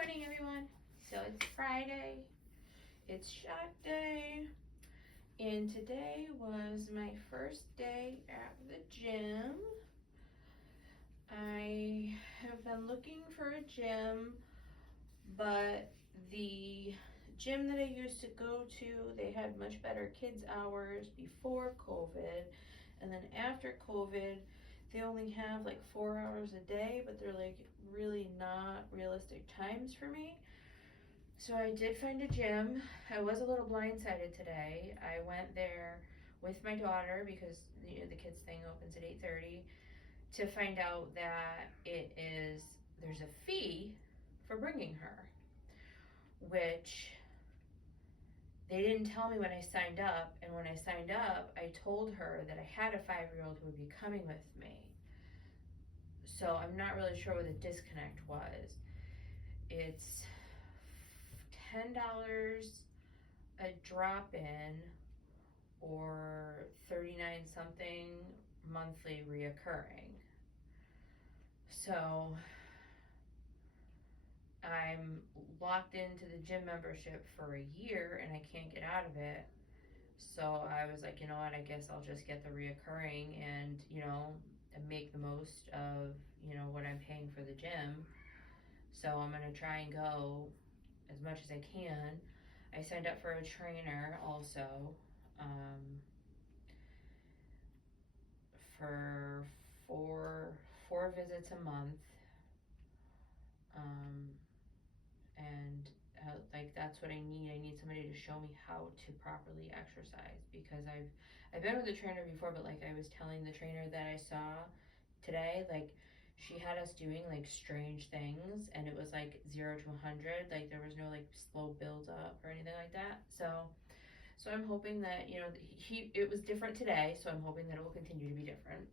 morning, everyone. So it's Friday, it's shot day, and today was my first day at the gym. I have been looking for a gym, but the gym that I used to go to, they had much better kids hours before COVID, and then after COVID, they only have like 4 hours a day, but they're like really not realistic times for me. So I did find a gym. I was a little blindsided today. I went there with my daughter because the kids thing opens at 8:30 to find out that there's a fee for bringing her, which they didn't tell me when I signed up. And when I signed up, I told her that I had a 5-year-old who would be coming with me. So I'm not really sure what the disconnect was. It's $10 a drop in or 39 something monthly reoccurring. So I'm locked into the gym membership for a year and I can't get out of it. So I was like, you know what, I guess I'll just get the reoccurring and, and make the most of, what I'm paying for the gym. So I'm gonna try and go as much as I can. I signed up for a trainer also, for four visits a month, and like that's what I need. I need somebody to show me how to properly exercise because I've been with a trainer before, but like I was telling the trainer that I saw today, like she had us doing like strange things, and it was like 0 to 100. Like there was no like slow build up or anything like that. So I'm hoping that it was different today. So I'm hoping that it will continue to be different.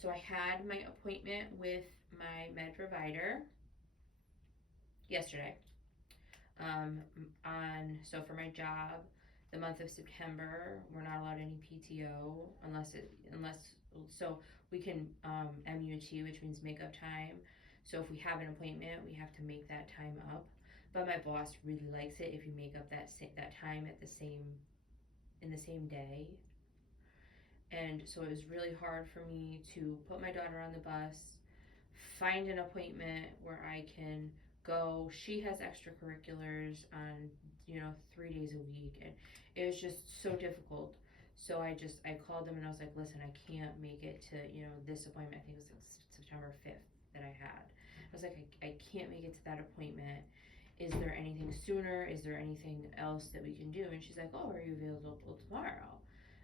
So I had my appointment with my med provider yesterday. So for my job, the month of September, we're not allowed any PTO unless so we can MUT, which means make up time. So if we have an appointment, we have to make that time up. But my boss really likes it if you make up that time in the same day. And so it was really hard for me to put my daughter on the bus, find an appointment where I can go. She has extracurriculars on, 3 days a week, and it was just so difficult. So I called them and I was like, listen, I can't make it to, this appointment. I think it was like September 5th that I had. I was like, I can't make it to that appointment. Is there anything sooner? Is there anything else that we can do? And she's like, oh, are you available tomorrow?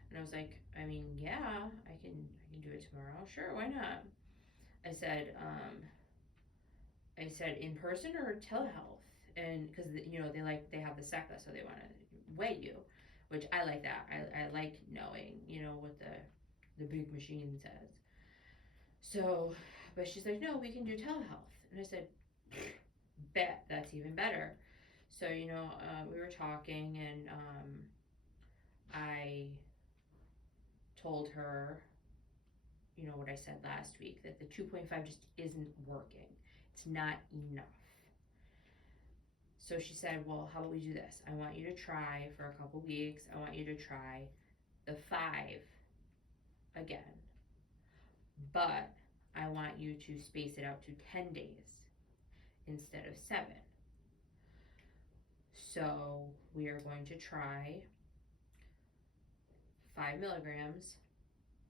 And I was like, I mean, yeah, I can do it tomorrow. Sure, why not? I said, in person or telehealth, and because they have the SECA, so they want to weigh you, which I like that. I like knowing what the big machine says. So, but she's like, no, we can do telehealth, and I said, bet that's even better. So we were talking, and I told her what I said last week, that the 2.5 just isn't working. It's not enough. So she said, well, how about we do this? I want you to try for a couple weeks. I want you to try the 5 again. But I want you to space it out to 10 days instead of 7. So we are going to try 5 milligrams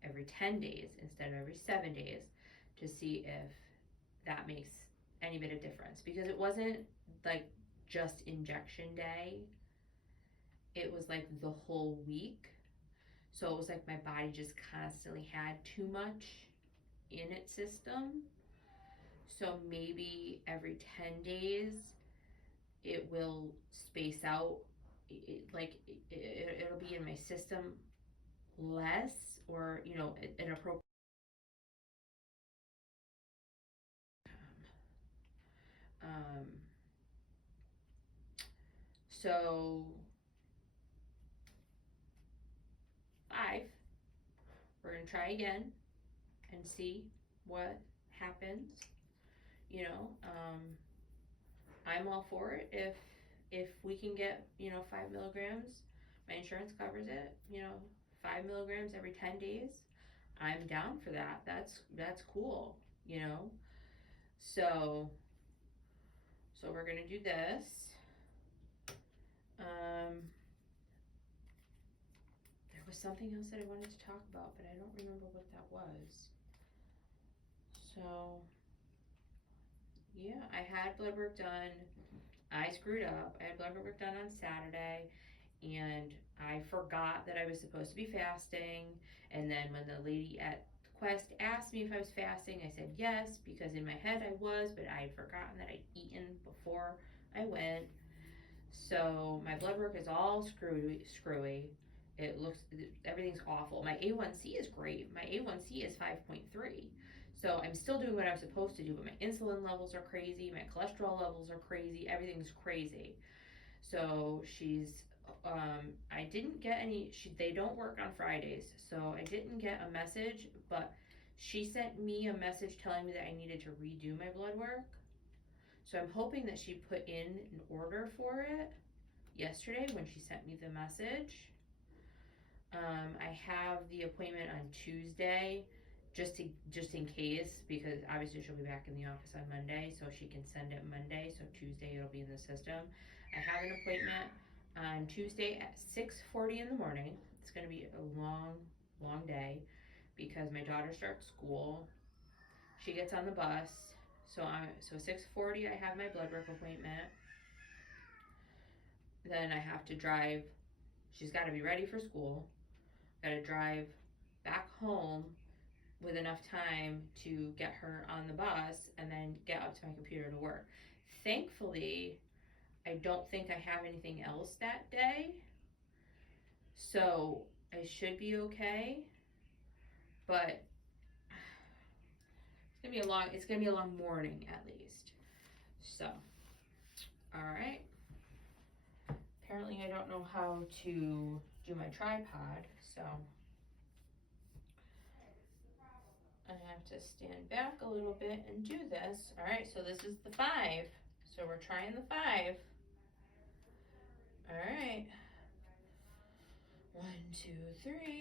every 10 days instead of every 7 days to see if that makes any bit of difference, because it wasn't like just injection day, it was like the whole week. So it was like my body just constantly had too much in its system. So maybe every 10 days it will space out, it'll be in my system less, or an appropriate. So 5, we're gonna try again and see what happens. I'm all for it. If we can get, 5 milligrams, my insurance covers it, 5 milligrams every 10 days, I'm down for that. That's cool, you know. So we're gonna do this. There was something else that I wanted to talk about, but I don't remember what that was. So yeah, I had blood work done. I screwed up. I had blood work done on Saturday, and I forgot that I was supposed to be fasting. And then when the lady at Quest asked me if I was fasting, I said yes, because in my head I was, but I had forgotten that I'd eaten before I went. So my blood work is all screwy. It looks, everything's awful. My A1C is great. My A1C is 5.3. So I'm still doing what I'm supposed to do, but my insulin levels are crazy. My cholesterol levels are crazy. Everything's crazy. So I didn't get any, they don't work on Fridays. So I didn't get a message, but she sent me a message telling me that I needed to redo my blood work. So I'm hoping that she put in an order for it yesterday when she sent me the message. I have the appointment on Tuesday, just in case, because obviously she'll be back in the office on Monday, so she can send it Monday. So Tuesday it'll be in the system. I have an appointment on Tuesday at 6:40 in the morning. It's gonna be a long day because my daughter starts school. She gets on the bus. So 6:40 I have my blood work appointment. Then I have to drive. She's got to be ready for school. Got to drive back home with enough time to get her on the bus and then get up to my computer to work. Thankfully, I don't think I have anything else that day, so I should be okay. But it's gonna be a long morning at least. So, all right. Apparently, I don't know how to do my tripod, so I have to stand back a little bit and do this. All right, so this is the 5. So we're trying the 5. All right. 1, 2, 3.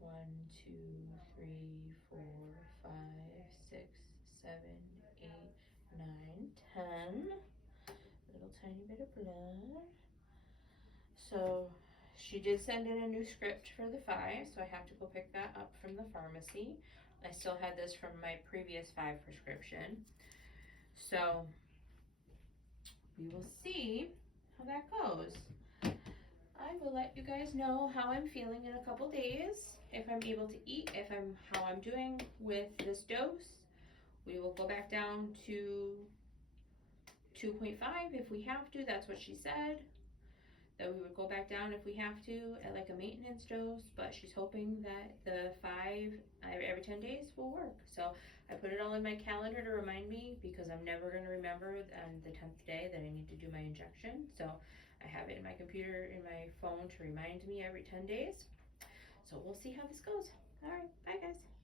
1, 2, 3, 4, 5, 6, 7, 8, 9, 10. Little tiny bit of blood. So she did send in a new script for the 5, so I have to go pick that up from the pharmacy. I still had this from my previous 5 prescription. So we will see how that goes. I will let you guys know how I'm feeling in a couple days, if I'm able to eat, how I'm doing with this dose. We will go back down to 2.5 if we have to. That's what she said. That we would go back down if we have to at like a maintenance dose, but she's hoping that the 5 every 10 days will work. So I put it all in my calendar to remind me, because I'm never going to remember on the 10th day that I need to do my injection. So I have it in my computer, in my phone, to remind me every 10 days. So we'll see how this goes. All right, bye guys.